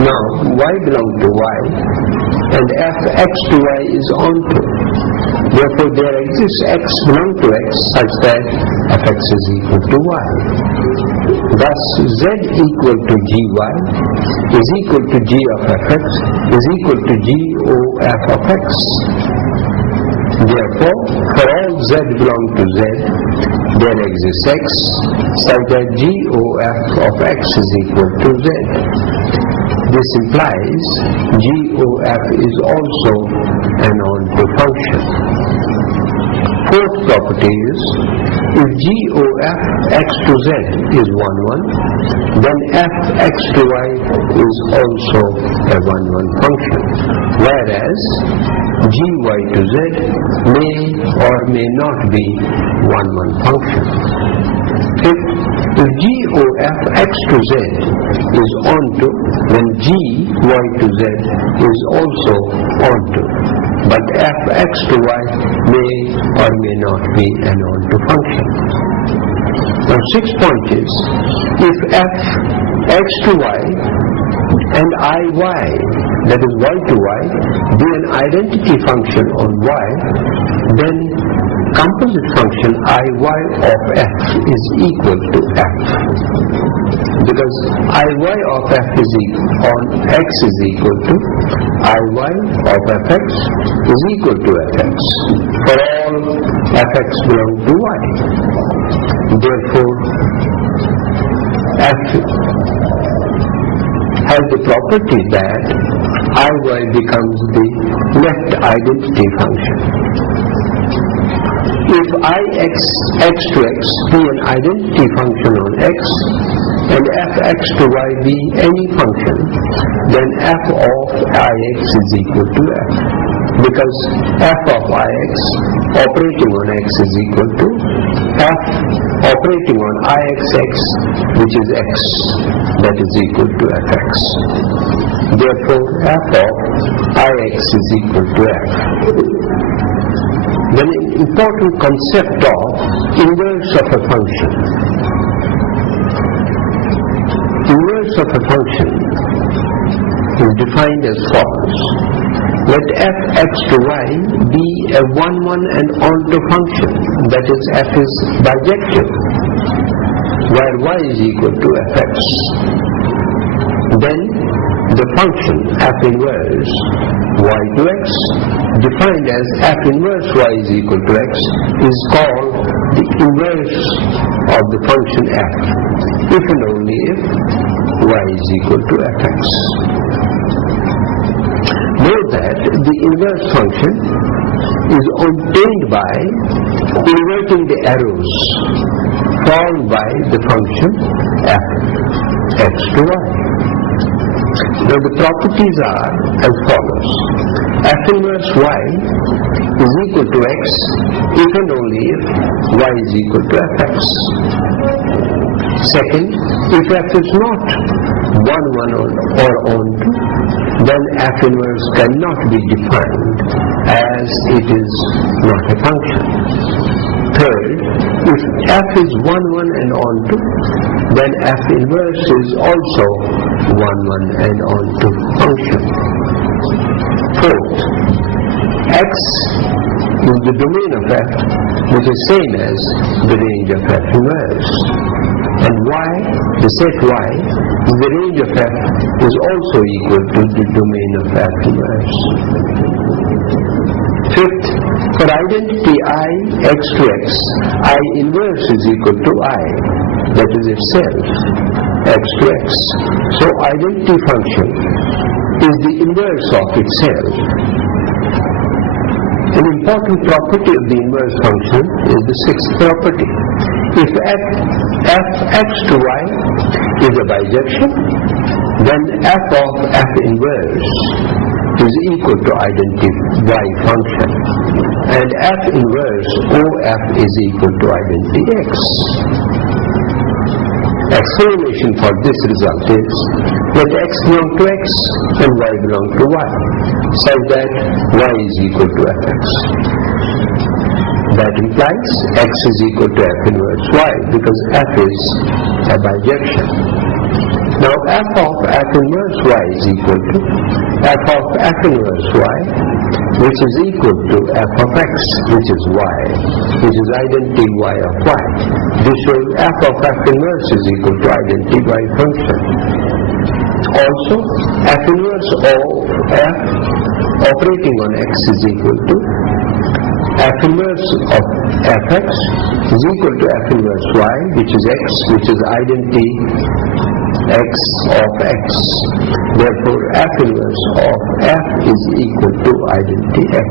Now y belongs to y and f(x) to y is onto. Therefore there exists x belong to x such that fx is equal to y. Thus z equal to gy is equal to g of fx is equal to g o f of x. Therefore, for all z belong to z, there exists x such that g o f of x is equal to z. This implies g o f is also an onto function. Fourth property is, if g o f x to z is 1, 1, then f x to y is also a 1, 1 function, whereas g y to z may or may not be 1, 1 function. Fifth, if g o f x to z is onto, then g y to z is also onto. But f x to y may or may not be an onto function. Now sixth point is, if f x to y and I y, that is y to y, be an identity function on y, then composite function I y of f is equal to f. Because I y of f is on x is equal to I y of fx is equal to fx for all fx belong to y. Therefore, f has the property that I y becomes the left identity function. If I x to x be an identity function on x and f x to y be any function, then f of ix is equal to f, because f of ix operating on x is equal to f operating on ixx, which is x, that is equal to fx. Therefore f of ix is equal to f. Then an important concept of inverse of a function. Inverse of a function is defined as follows. Let f(x) to y be a 1, 1 and onto function, that is f is bijective, where y is equal to fx. Then the function f inverse y to x, defined as f inverse y is equal to x, is called the inverse of the function f, if and only if y is equal to fx. Note that the inverse function is obtained by inverting the arrows formed by the function f x to y. Now the properties are as follows. F inverse y is equal to x if and only if y is equal to fx. Second, if f is not 1, 1 or onto, then f inverse cannot be defined as it is not a function. Third, if f is 1, 1 and onto, then f inverse is also 1, 1 and onto function. Fourth, x is the domain of f, which is same as the range of f inverse. And y, the set y, the range of f is also equal to the domain of f inverse. Fifth, for identity I x to x, I inverse is equal to I, that is itself, x to x. So identity function is the inverse of itself. An important property of the inverse function is the sixth property. If f(x) to y is a bijection, then f of f inverse is equal to identity y function, and f inverse OF is equal to identity x. Explanation for this result is that x belongs to x and y belongs to y, such that y is equal to fx. That implies x is equal to f inverse y, because f is a bijection. Now f of f inverse y is equal to f of f inverse y, which is equal to f of x, which is y, which is identity y of y. This shows f of f inverse is equal to identity y function. Also, f inverse of f operating on x is equal to f inverse of fx is equal to f inverse y, which is x, which is identity x of x. Therefore, f inverse of f is equal to identity x.